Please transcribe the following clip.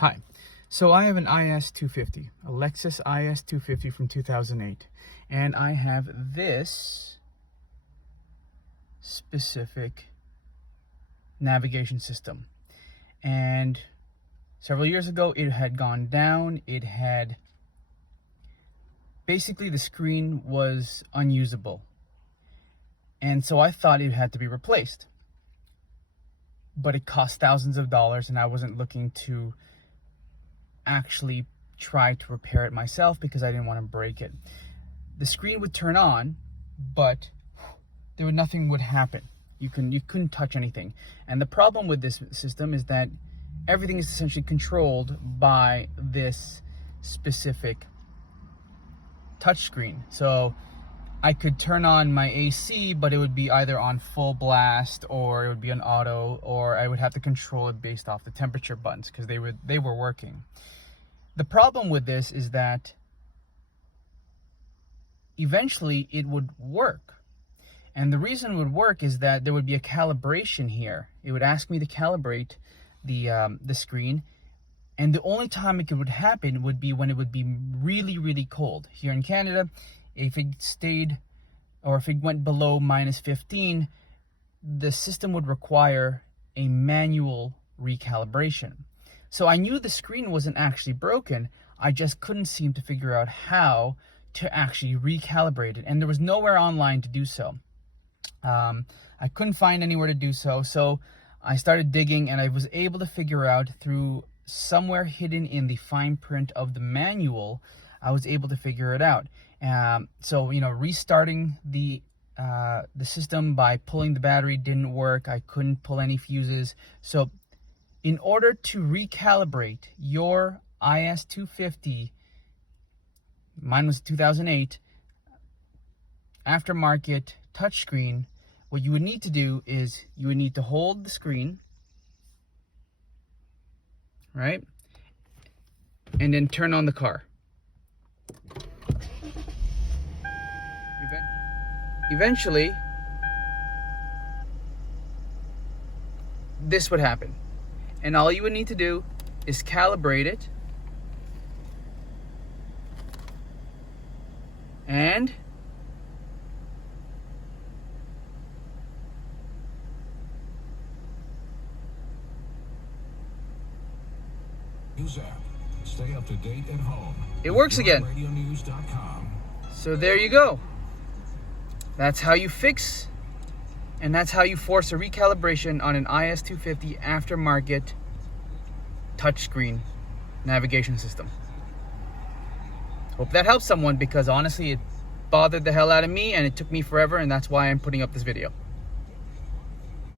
Hi. So I have an IS250, a Lexus IS250 from 2008, and I have this specific navigation system. And several years ago, it had gone down. It had basically, the screen was unusable. And so I thought it had to be replaced. But it cost thousands of dollars, and I wasn't looking to actually try to repair it myself because I didn't want to break it. The screen would turn on, but nothing would happen. You couldn't touch anything. And the problem with this system is that everything is essentially controlled by this specific touchscreen. So I could turn on my AC, but it would be either on full blast or it would be on auto, or I would have to control it based off the temperature buttons because they were working. The problem with this is that eventually it would work. And the reason it would work is that there would be a calibration here. It would ask me to calibrate the screen, and the only time it would happen would be when it would be really, really cold. Here in Canada, if it stayed, or if it went below -15, the system would require a manual recalibration. So I knew the screen wasn't actually broken. I just couldn't seem to figure out how to actually recalibrate it. And there was nowhere online to do so. I couldn't find anywhere to do so. So I started digging, and I was able to figure out through somewhere hidden in the fine print of the manual, I was able to figure it out. So, restarting the system by pulling the battery didn't work. I couldn't pull any fuses. So in order to recalibrate your IS250, mine was 2008, aftermarket touchscreen, what you would need to do is you would need to hold the screen, right? And then turn on the car. Eventually, this would happen. And all you would need to do is calibrate it. And News app. Stay up to date at home. It works again. RadioNews.com. So there you go. That's how you fix, and that's how you force a recalibration on an IS250 aftermarket touchscreen navigation system. Hope that helps someone, because honestly, it bothered the hell out of me and it took me forever, and that's why I'm putting up this video.